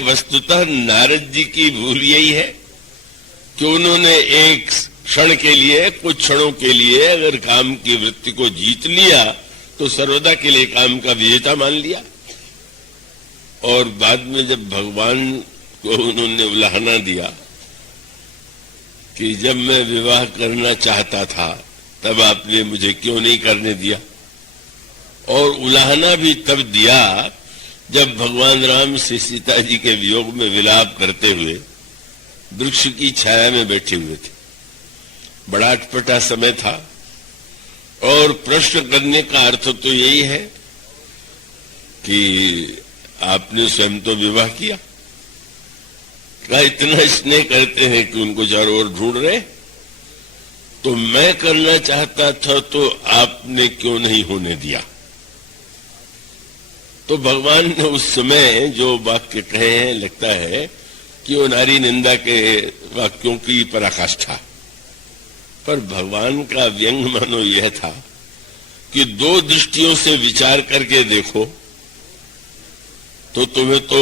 वस्तुतः नारद जी की भूल यही है कि उन्होंने एक क्षण के लिए, कुछ क्षणों के लिए अगर काम की वृत्ति को जीत लिया तो सर्वदा के लिए काम का विजेता मान लिया। और बाद में जब भगवान को उन्होंने उलाहना दिया कि जब मैं विवाह करना चाहता था तब आपने मुझे क्यों नहीं करने दिया, और उलाहना भी तब दिया जब भगवान राम से सीता जी के वियोग में विलाप करते हुए वृक्ष की छाया में बैठे हुए थे। बड़ा अटपटा समय था और प्रश्न करने का अर्थ तो यही है कि आपने स्वयं तो विवाह किया, क्या इतना स्नेह करते हैं कि उनको चारों ओर ढूंढ रहे, तो मैं करना चाहता था तो आपने क्यों नहीं होने दिया। तो भगवान ने उस समय जो वाक्य कहे हैं, लगता है कि वो नारी निंदा के वाक्यों की पराकाष्ठा, पर भगवान का व्यंग मानो यह था कि दो दृष्टियों से विचार करके देखो तो तुम्हें तो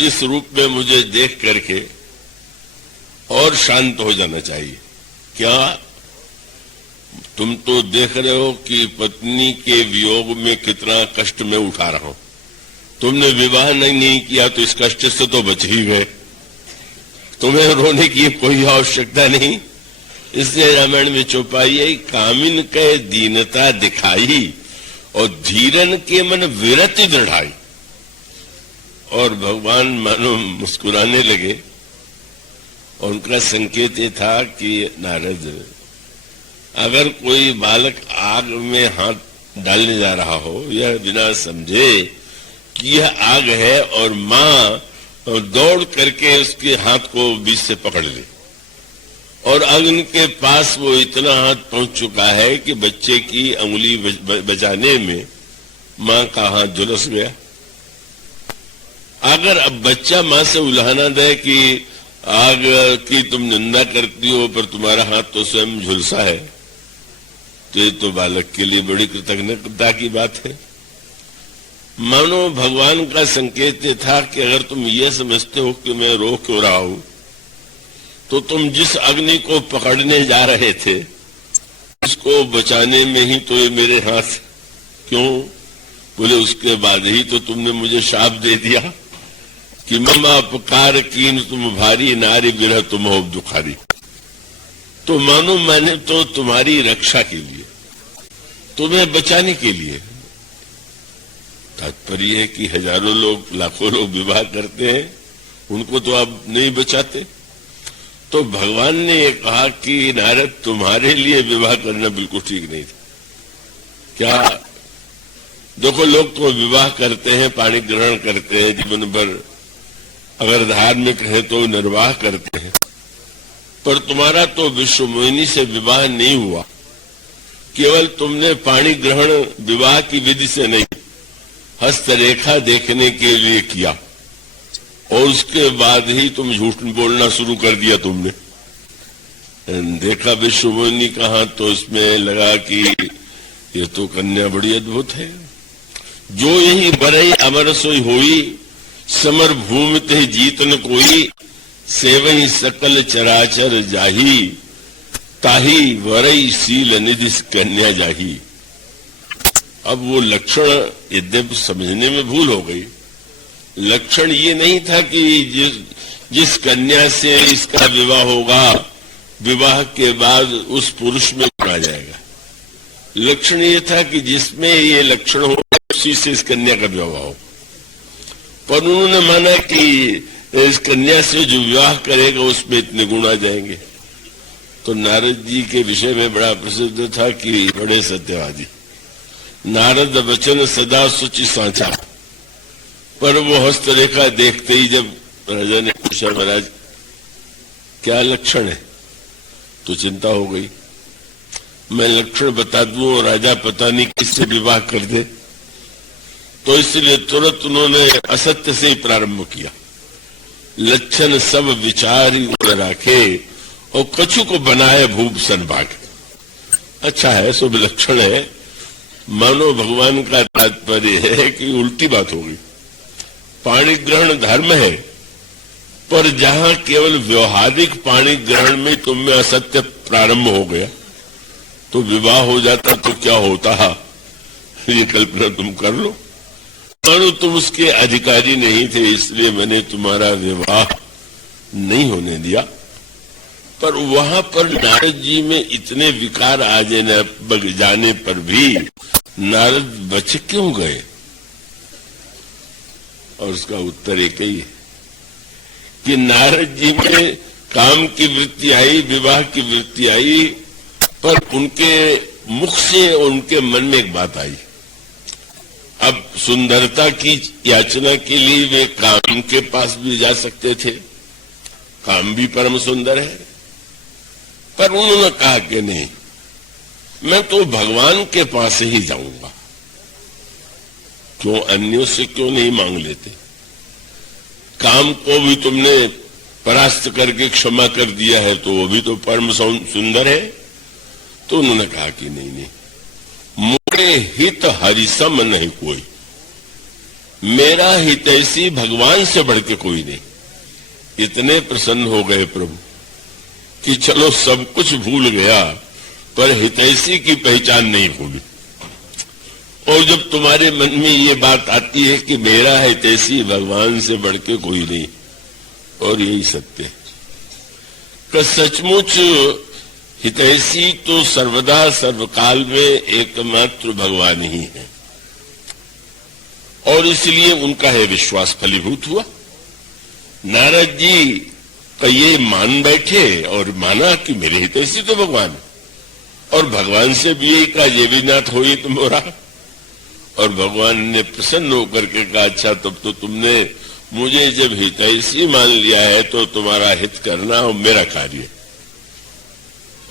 इस रूप में मुझे देख करके और शांत हो जाना चाहिए। क्या तुम तो देख रहे हो कि पत्नी के वियोग में कितना कष्ट मैं उठा रहा हूं, तुमने विवाह नहीं किया तो इस कष्ट से तो बच ही गए, तुम्हें रोने की कोई आवश्यकता नहीं। इसलिए रामायण में चौपाई है, कामिन के दीनता दिखाई और धीरन के मन विरति दृढ़ाई। और भगवान मानो मुस्कुराने लगे और उनका संकेत ये था कि नारद, अगर कोई बालक आग में हाथ डालने जा रहा हो, यह बिना समझे कि यह आग है और मां दौड़ करके उसके हाथ को बीच से पकड़ ले, और अग्नि के पास वो इतना हाथ पहुंच चुका है कि बच्चे की अंगुली बचाने में मां का हाथ झुलस गया। अगर अब बच्चा मां से उलाहना दे कि आग की तुम निंदा करती हो पर तुम्हारा हाथ तो स्वयं झुलसा है, तो ये तो बालक के लिए बड़ी कृतज्ञता की बात है। मानो भगवान का संकेत था कि अगर तुम ये समझते हो कि मैं रो क्यों रहा हूं, तो तुम जिस अग्नि को पकड़ने जा रहे थे उसको बचाने में ही तो ये मेरे हाथ क्यों, बोले उसके बाद ही तो तुमने मुझे शाप दे दिया कि ममा अपकार कीन तुम भारी, नारी विरह तुम हो दुखारी। तो मानो मैंने तो तुम्हारी रक्षा के लिए, तुम्हें बचाने के लिए, तात्पर्य है कि हजारों लोग, लाखों लोग विवाह करते हैं, उनको तो आप नहीं बचाते। तो भगवान ने ये कहा कि नारद तुम्हारे लिए विवाह करना बिल्कुल ठीक नहीं था। क्या देखो, लोग तो विवाह करते हैं, पाणी ग्रहण करते हैं, जीवन भर अगर धार्मिक है तो निर्वाह करते हैं, पर तुम्हारा तो विश्व मोहिनी से विवाह नहीं हुआ। केवल तुमने पाणी ग्रहण विवाह की विधि से नहीं, हस्तरेखा देखने के लिए किया, और उसके बाद ही तुम झूठ बोलना शुरू कर दिया। तुमने देखा विश्व मोहिनी कहा तो इसमें लगा कि ये तो कन्या बड़ी अद्भुत है। जो यही बरई अमर सोई होई, समर भूमि ते जीत न कोई, सेवई सकल चराचर जाही, ताही वरई सील निधि कन्या जाही। अब वो लक्षण यद्यपि समझने में भूल हो गई, लक्षण ये नहीं था कि जिस कन्या से इसका विवाह होगा, विवाह के बाद उस पुरुष में गुण आ जाएगा। लक्षण ये था कि जिसमें ये लक्षण हो उसी से इस कन्या का विवाह हो। पर उन्होंने माना कि इस कन्या से जो विवाह करेगा उसमें इतने गुण आ जाएंगे। तो नारद जी के विषय में बड़ा प्रसिद्ध था कि बड़े सत्यवादी, नारद वचन सदा सुचि सांचा। पर वो हस्तरेखा देखते ही जब राजा ने पूछा, महाराज क्या लक्षण है, तो चिंता हो गई। मैं लक्षण बता दूं और राजा पता नहीं किससे विवाह कर दे, तो इसलिए तुरंत उन्होंने असत्य से ही प्रारंभ किया। लक्षण सब विचारी राखे और कछु को बनाए भूप सनभाग। अच्छा है, शुभ लक्षण है। मानो भगवान का तात्पर्य है कि उल्टी बात होगी। पाणी ग्रहण धर्म है, पर जहां केवल व्यवहारिक पाणी ग्रहण में तुम में असत्य प्रारंभ हो गया तो विवाह हो जाता तो क्या होता, ये कल्पना तुम कर लो। मानो तुम उसके अधिकारी नहीं थे, इसलिए मैंने तुम्हारा विवाह नहीं होने दिया। पर वहां पर नारद जी में इतने विकार आ जाने पर भी नारद बच क्यों गए? और उसका उत्तर एक ही है कि नारद जी में काम की वृत्ति आई, विवाह की वृत्ति आई, पर उनके मुख से और उनके मन में एक बात आई। अब सुंदरता की याचना के लिए वे काम के पास भी जा सकते थे, काम भी परम सुंदर है, पर उन्होंने कहा कि नहीं, मैं तो भगवान के पास ही जाऊंगा। क्यों अन्यों से क्यों नहीं मांग लेते? काम को भी तुमने परास्त करके क्षमा कर दिया है तो वो भी तो परम सुंदर है। तो उन्होंने कहा कि नहीं नहीं, मोरे हित हरिसम नहीं कोई, मेरा हितैषी भगवान से बढ़ के कोई नहीं। इतने प्रसन्न हो गए प्रभु कि चलो सब कुछ भूल गया पर हितैषी की पहचान नहीं भूली। और जब तुम्हारे मन में ये बात आती है कि मेरा हितैषी भगवान से बढ़ के कोई नहीं, और यही सत्य है कि सचमुच हितैषी तो सर्वदा सर्वकाल में एकमात्र भगवान ही है। और इसलिए उनका है विश्वास फलीभूत हुआ। नारद जी का ये मान बैठे और माना कि मेरे हितैषी तो भगवान है, और भगवान से भी यही कहा, ये भी नाथ हो ये तुम हो रहा। और भगवान ने प्रसन्न होकर के कहा, अच्छा तब तो तुमने मुझे जब हितैषी मान लिया है तो तुम्हारा हित करना और मेरा कार्य।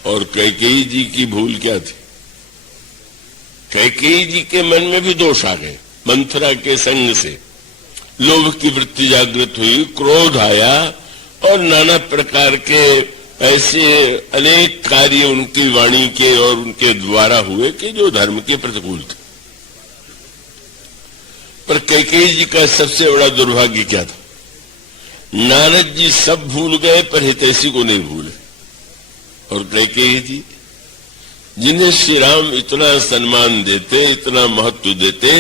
और कैकेयी जी की भूल क्या थी? कैकेयी जी के मन में भी दोष आ गए। मंथरा के संग से लोभ की वृत्ति जागृत हुई, क्रोध आया और नाना प्रकार के ऐसे अनेक कार्य उनकी वाणी के और उनके द्वारा हुए कि जो धर्म के प्रतिकूल थे। पर कैकेयी जी का सबसे बड़ा दुर्भाग्य क्या था? नारद जी सब भूल गए पर हितैषी को नहीं भूले। और कैकेयी जी जिन्हें श्री राम इतना सम्मान देते, इतना महत्व देते,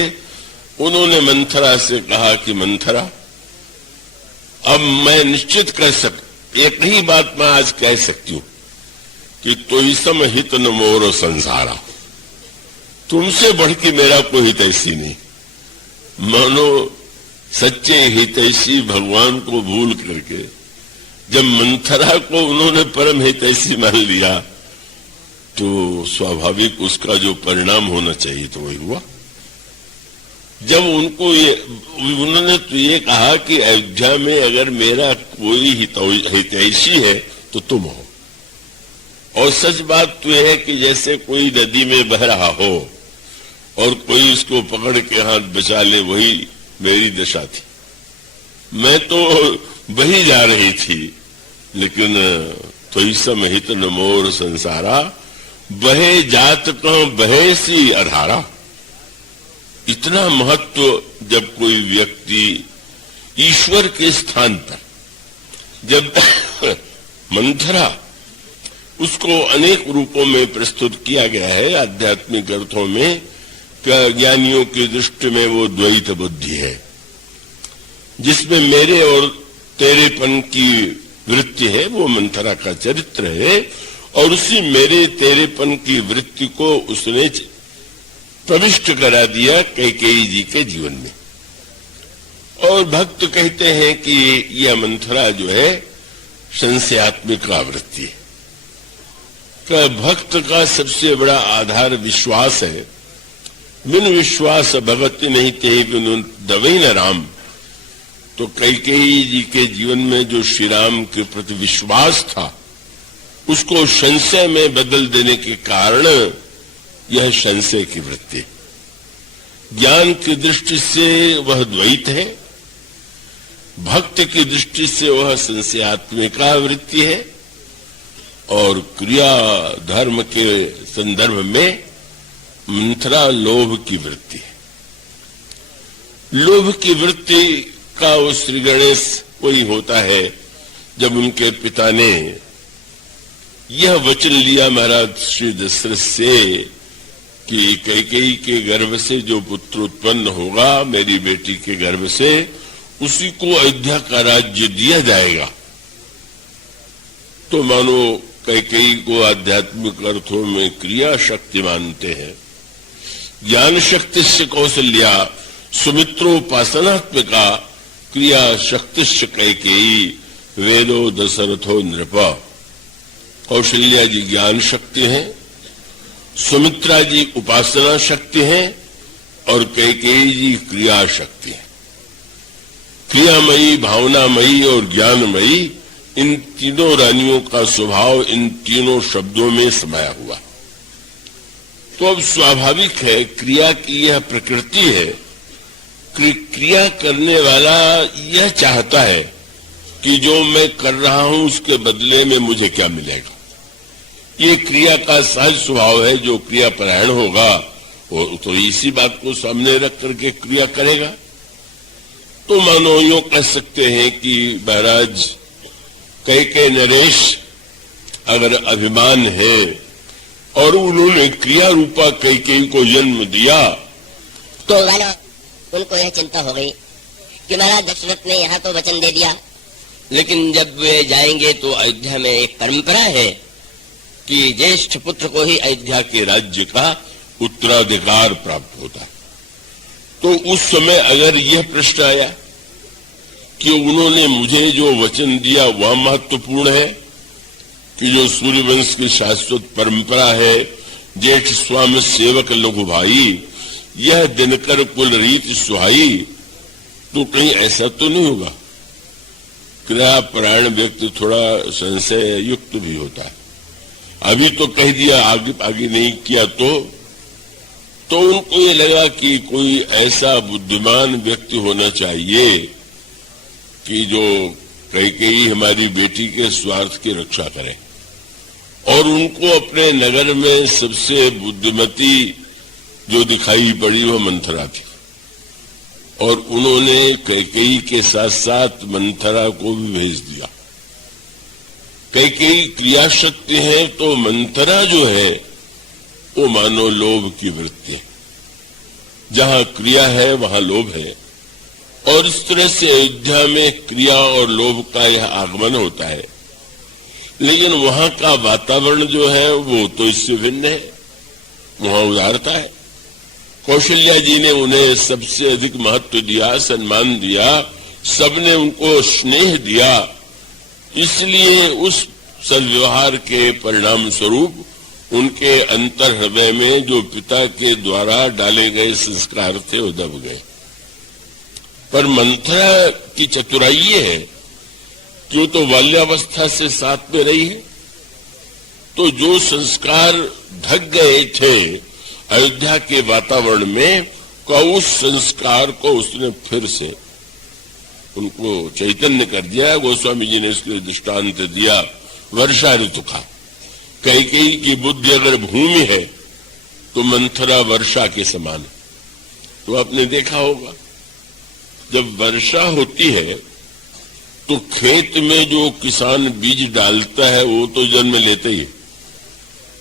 उन्होंने मंथरा से कहा कि मंथरा, अब मैं निश्चित कह एक ही बात मैं आज कह सकती हूं कि तोई सम हित न मोर संसारा, तुमसे बढ़ के मेरा कोई हितैषी नहीं। मानो सच्चे हितैषी भगवान को भूल करके जब मंथरा को उन्होंने परम हितैषी मान लिया तो स्वाभाविक उसका जो परिणाम होना चाहिए तो वही हुआ। जब उनको उन्होंने तो ये कहा कि अयोध्या में अगर मेरा कोई हितैषी है तो तुम हो। और सच बात तो यह है कि जैसे कोई नदी में बह रहा हो और कोई उसको पकड़ के हाथ बचा ले, वही मेरी दशा थी। मैं तो बही जा रही थी, लेकिन तो सम हित न मोर संसारा, बहे जात कहां बहे सी अधारा। इतना महत्व जब कोई व्यक्ति ईश्वर के स्थान पर, जब मंथरा उसको अनेक रूपों में प्रस्तुत किया गया है आध्यात्मिक अर्थों में, ज्ञानियों की दृष्टि में वो द्वैत बुद्धि है जिसमें मेरे और तेरेपन की वृत्ति है, वो मंथरा का चरित्र है। और उसी मेरे तेरेपन की वृत्ति को उसने प्रविष्ट करा दिया कैकेयी जी के जीवन में। और भक्त कहते हैं कि यह मंथरा जो है संशयात्मिक वृत्ति है, कि भक्त का सबसे बड़ा आधार विश्वास है। बिन विश्वास भगति नहीं ते बिन दवै न राम। तो कैकेयी जी के जीवन में जो श्री राम के प्रति विश्वास था उसको संशय में बदल देने के कारण यह संशय की वृत्ति। ज्ञान की दृष्टि से वह द्वैत है, भक्त की दृष्टि से वह संशयात्मिका वृत्ति है, और क्रिया धर्म के संदर्भ में मंथरा लोभ की वृत्ति है। लोभ की वृत्ति का वो श्री गणेश कोई होता है जब उनके पिता ने यह वचन लिया महाराज श्री दशरथ से कि कैकेयी के गर्भ से जो पुत्र उत्पन्न होगा मेरी बेटी के गर्भ से, उसी को अयोध्या का राज्य दिया जाएगा, तो मानो कैकेयी को आध्यात्मिक अर्थों में क्रिया शक्ति मानते हैं। ज्ञान शक्ति से कौशल्या सुमित्रोपासनात्मिका क्रिया शक्तिश्च कैकेयी वेदो दशरथो नृप। कौशल्या जी ज्ञान शक्ति है, सुमित्रा जी उपासना शक्ति है और कैकेयी जी क्रिया शक्ति है। क्रियामयी, भावनामयी और ज्ञानमयी, इन तीनों रानियों का स्वभाव इन तीनों शब्दों में समाया हुआ। तो अब स्वाभाविक है, क्रिया की यह प्रकृति है, क्रिया करने वाला यह चाहता है कि जो मैं कर रहा हूं उसके बदले में मुझे क्या मिलेगा। ये क्रिया का सहज स्वभाव है। जो क्रिया परायण होगा वो तो इसी बात को सामने रख करके क्रिया करेगा। तो मानो यूं कह सकते हैं कि महाराज कैकेयी नरेश अगर अभिमान है और उन्होंने क्रिया रूपा कैकेयी को जन्म दिया, तो मानो उनको यह चिंता हो गई कि महाराज दशरथ ने यहाँ तो वचन दे दिया, लेकिन जब वे जाएंगे तो अयोध्या में एक परंपरा है कि ज्येष्ठ पुत्र को ही अयोध्या के राज्य का उत्तराधिकार प्राप्त होता है। तो उस समय अगर यह प्रश्न आया कि उन्होंने मुझे जो वचन दिया वह महत्वपूर्ण है कि जो सूर्यवंश की शाश्वत परंपरा है, जेठ स्वामी सेवक लघु भाई, यह दिनकर कुल रीत सुहाई, तो कहीं ऐसा तो नहीं होगा। क्रिया परायण व्यक्ति थोड़ा संशय युक्त भी होता है। अभी तो कह दिया, आगे नहीं किया तो उनको ये लगा कि कोई ऐसा बुद्धिमान व्यक्ति होना चाहिए कि जो कैकेयी हमारी बेटी के स्वार्थ की रक्षा करे। और उनको अपने नगर में सबसे बुद्धिमती जो दिखाई पड़ी वह मंथरा थी, और उन्होंने कैकेयी के साथ साथ मंथरा को भी भेज दिया। कैकेयी क्रिया शक्ति है तो मंथरा जो है वो मानो लोभ की वृत्ति है। जहां क्रिया है वहां लोभ है, और इस तरह से अयोध्या में क्रिया और लोभ का यह आगमन होता है। लेकिन वहां का वातावरण जो है वो तो इससे भिन्न है, वहां उदारता है। कौशल्या जी ने उन्हें सबसे अधिक महत्व दिया, सम्मान दिया, सबने उनको स्नेह दिया। इसलिए उस सद्व्यवहार के परिणाम स्वरूप उनके अंतर हृदय में जो पिता के द्वारा डाले गए संस्कार थे वो दब गए। पर मंथरा की चतुराई ये है कि वो तो बाल्यावस्था से साथ में रही है, तो जो संस्कार ढक गए थे अयोध्या के वातावरण में, का उस संस्कार को उसने फिर से उनको चैतन्य कर दिया। गोस्वामी जी ने इसके दृष्टांत दिया वर्षा ऋतु का। कैकेयी की बुद्धि अगर भूमि है तो मंथरा वर्षा के समान है। तो आपने देखा होगा जब वर्षा होती है तो खेत में जो किसान बीज डालता है वो तो जन्म लेते ही है,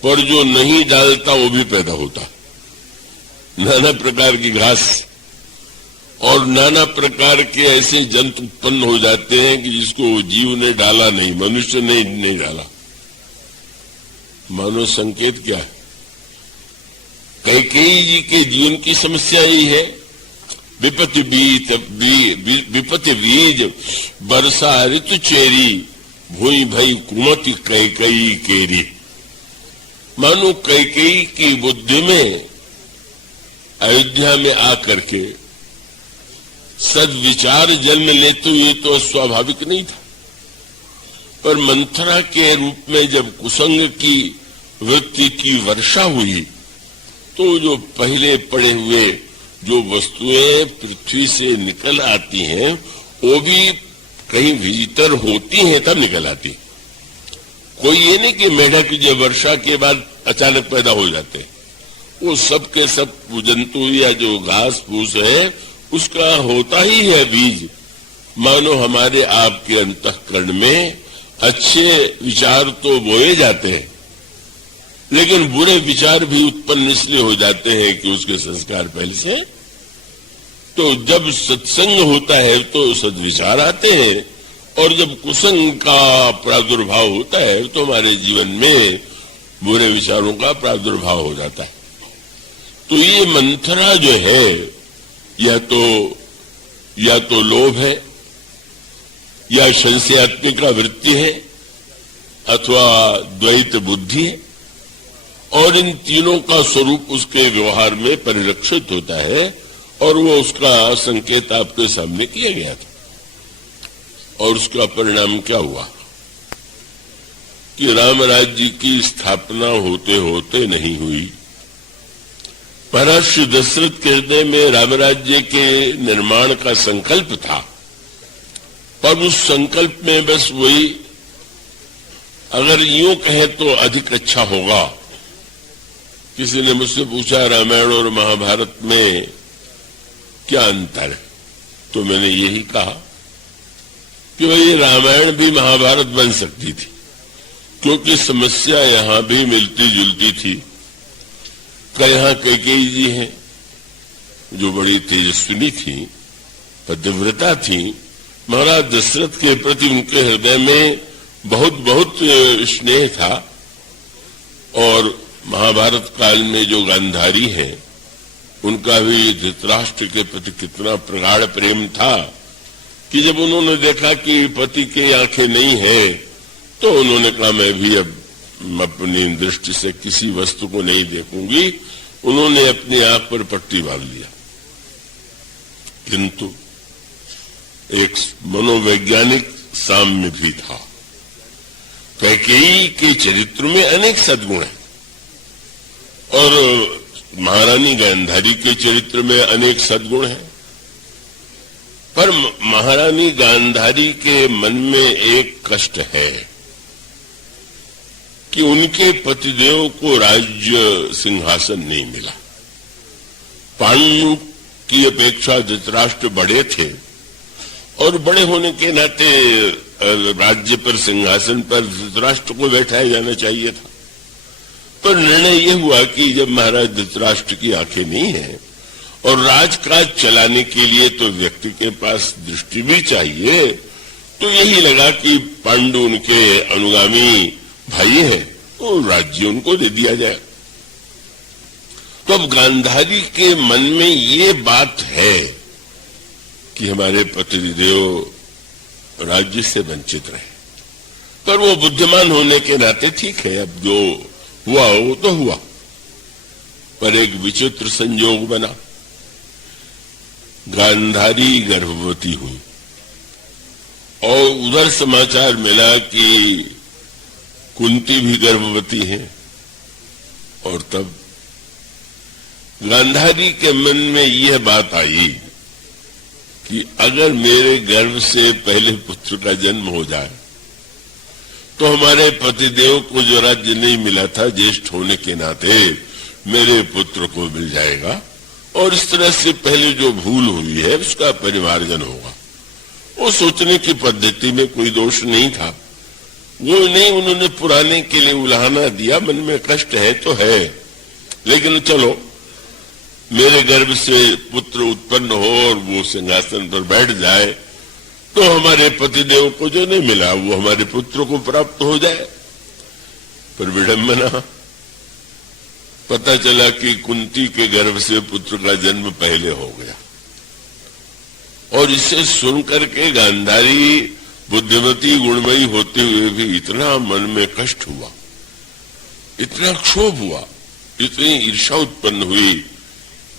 पर जो नहीं डालता वो भी पैदा होता है। नाना प्रकार की घास और नाना प्रकार के ऐसे जंतु उत्पन्न हो जाते हैं कि जिसको जीव ने डाला नहीं, मनुष्य ने नहीं डाला। मानो संकेत क्या है? कैकेयी जी के जीवन की समस्या यही है, विपत्ति बीज वर्षा ऋतु चेरी भूई भई कुमति कैकेयी केरी। मानो कैकेयी की बुद्धि में अयोध्या में आकर के सद्विचार जन्म लेते हुए तो स्वाभाविक नहीं था, पर मंथरा के रूप में जब कुसंग की वृत्ति की वर्षा हुई तो जो पहले पड़े हुए जो वस्तुएं पृथ्वी से निकल आती हैं वो भी कहीं भीतर होती हैं तब निकल आती। कोई ये नहीं कि मेढक जब वर्षा के बाद अचानक पैदा हो जाते, वो सब के सब जंतु या जो घास फूस है उसका होता ही है बीज। मानो हमारे आपके अंतःकरण में अच्छे विचार तो बोए जाते हैं, लेकिन बुरे विचार भी उत्पन्न इसलिए हो जाते हैं कि उसके संस्कार पहले से। तो जब सत्संग होता है तो सद्विचार आते हैं, और जब कुसंग का प्रादुर्भाव होता है तो हमारे जीवन में बुरे विचारों का प्रादुर्भाव हो जाता है। तो ये मंथरा जो है या तो लोभ है, या संशयात्मिका वृत्ति है, अथवा द्वैत बुद्धि है, और इन तीनों का स्वरूप उसके व्यवहार में परिलक्षित होता है, और वो उसका संकेत आपके सामने किया गया था। और उसका परिणाम क्या हुआ कि राम राज्य की स्थापना होते होते नहीं हुई। महर्षि दशरथ के हृदय में राम राज्य के निर्माण का संकल्प था, पर उस संकल्प में बस वही, अगर यूं कहे तो अधिक अच्छा होगा। किसी ने मुझसे पूछा रामायण और महाभारत में क्या अंतर है, तो मैंने यही कहा कि ये रामायण भी महाभारत बन सकती थी, क्योंकि समस्या यहां भी मिलती जुलती थी। यहाँ कैकेयी जी हैं जो बड़ी तेजस्विनी थी, पतिव्रता थी। महाराज दशरथ के प्रति उनके हृदय में बहुत बहुत स्नेह था, और महाभारत काल में जो गांधारी है उनका भी धृतराष्ट्र के प्रति कितना प्रगाढ़ प्रेम था कि जब उन्होंने देखा कि पति की आंखें नहीं है तो उन्होंने कहा मैं भी अब अपनी दृष्टि से किसी वस्तु को नहीं देखूंगी। उन्होंने अपनी आंख पर पट्टी बांध लिया। किंतु एक मनोवैज्ञानिक साम्य भी था। कैकेयी के चरित्र में अनेक सद्गुण हैं, और महारानी गांधारी के चरित्र में अनेक सद्गुण हैं, पर महारानी गांधारी के मन में एक कष्ट है कि उनके पतिदेव को राज्य सिंहासन नहीं मिला। पांडु की अपेक्षा धृतराष्ट्र बड़े थे, और बड़े होने के नाते राज्य पर, सिंहासन पर धृतराष्ट्र को बैठाया जाना चाहिए था। पर निर्णय यह हुआ कि जब महाराज धृतराष्ट्र की आंखें नहीं है और राजकाज चलाने के लिए तो व्यक्ति के पास दृष्टि भी चाहिए, तो यही लगा कि पांडु उनके अनुगामी भाई है तो राज्य उनको दे दिया जाए। तो अब गांधारी के मन में ये बात है कि हमारे पतिदेव राज्य से वंचित रहे, पर वो बुद्धिमान होने के नाते ठीक है, अब जो हुआ वो तो हुआ। पर एक विचित्र संयोग बना, गांधारी गर्भवती हुई, और उधर समाचार मिला कि कुंती भी गर्भवती है। और तब गांधारी के मन में यह बात आई कि अगर मेरे गर्भ से पहले पुत्र का जन्म हो जाए तो हमारे पतिदेव को जो राज्य नहीं मिला था ज्येष्ठ होने के नाते मेरे पुत्र को मिल जाएगा, और इस तरह से पहले जो भूल हुई है उसका परिमार्जन होगा। वो सोचने की पद्धति में कोई दोष नहीं था, वो नहीं उन्होंने पुराने के लिए उलाहना दिया। मन में कष्ट है तो है, लेकिन चलो मेरे गर्भ से पुत्र उत्पन्न हो और वो सिंहासन पर बैठ जाए तो हमारे पतिदेव को जो नहीं मिला वो हमारे पुत्र को प्राप्त हो जाए। पर विडंबना, पता चला कि कुंती के गर्भ से पुत्र का जन्म पहले हो गया। और इसे सुनकर के गांधारी बुद्धिमती गुणमयी होते हुए भी इतना मन में कष्ट हुआ, इतना क्षोभ हुआ, इतनी ईर्ष्या उत्पन्न हुई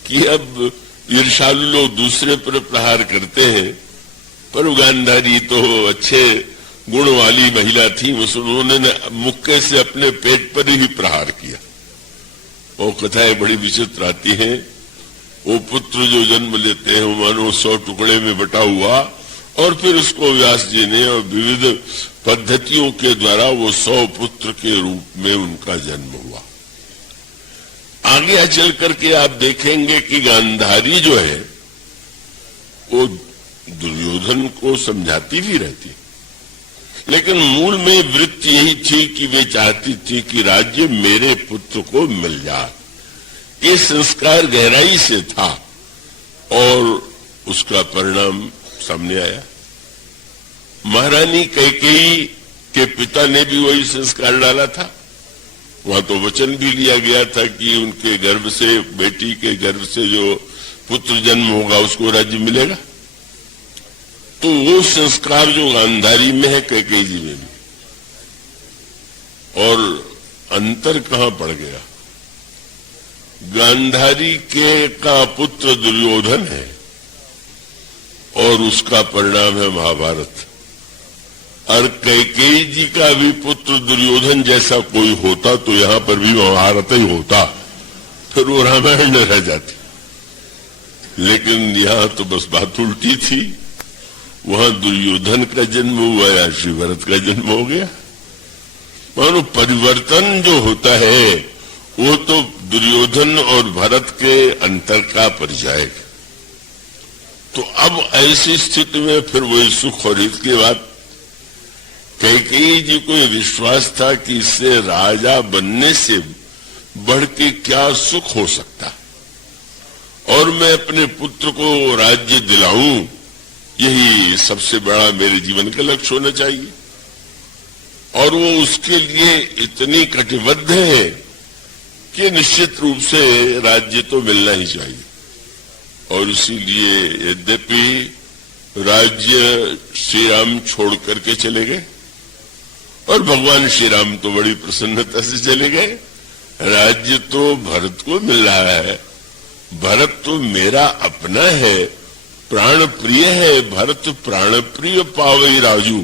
कि अब ईर्ष्यालु लोग दूसरे पर प्रहार करते हैं, पर गांधारी तो अच्छे गुण वाली महिला थी, उन्होंने मुक्के से अपने पेट पर ही प्रहार किया। वो कथाएं बड़ी विचित्र आती हैं। वो पुत्र जो जन्म लेते हैं मानो 100 टुकड़े में बटा हुआ, और फिर उसको व्यास जी ने और विविध पद्धतियों के द्वारा वो 100 पुत्र के रूप में उनका जन्म हुआ। आगे चल करके आप देखेंगे कि गांधारी जो है वो दुर्योधन को समझाती भी रहती, लेकिन मूल में वृत्ति यही थी कि वे चाहती थी कि राज्य मेरे पुत्र को मिल जाए। ये संस्कार गहराई से था और उसका परिणाम सामने आया। महारानी कैकेयी के पिता ने भी वही संस्कार डाला था। वहां तो वचन भी लिया गया था कि उनके गर्भ से, बेटी के गर्भ से जो पुत्र जन्म होगा उसको राज्य मिलेगा। तो वो संस्कार जो गांधारी में है, कैकेयी जी में भी, और अंतर कहां पड़ गया। गांधारी का पुत्र दुर्योधन है और उसका परिणाम है महाभारत, और कैकेयी जी का भी पुत्र दुर्योधन जैसा कोई होता तो यहां पर भी महाभारत ही होता, फिर वो रामायण न रह जाती। लेकिन यहां तो बस बात उल्टी थी। वहां दुर्योधन का जन्म हुआ या श्री भरत का जन्म हो गया। मानो परिवर्तन जो होता है वो तो दुर्योधन और भरत के अंतर का परिचायक। तो अब ऐसी स्थिति में फिर वही सुख और हित की बात। कैकेयी जी को यह विश्वास था कि इससे राजा बनने से बढ़ के क्या सुख हो सकता, और मैं अपने पुत्र को राज्य दिलाऊं, यही सबसे बड़ा मेरे जीवन का लक्ष्य होना चाहिए। और वो उसके लिए इतनी कटिबद्ध है कि निश्चित रूप से राज्य तो मिलना ही चाहिए। और इसीलिए यद्यपि राज्य श्री राम छोड़ करके चले गए, और भगवान श्री राम तो बड़ी प्रसन्नता से चले गए। राज्य तो भरत को मिल रहा है, भरत तो मेरा अपना है, प्राण प्रिय है, भरत प्राण प्रिय पावई राजू।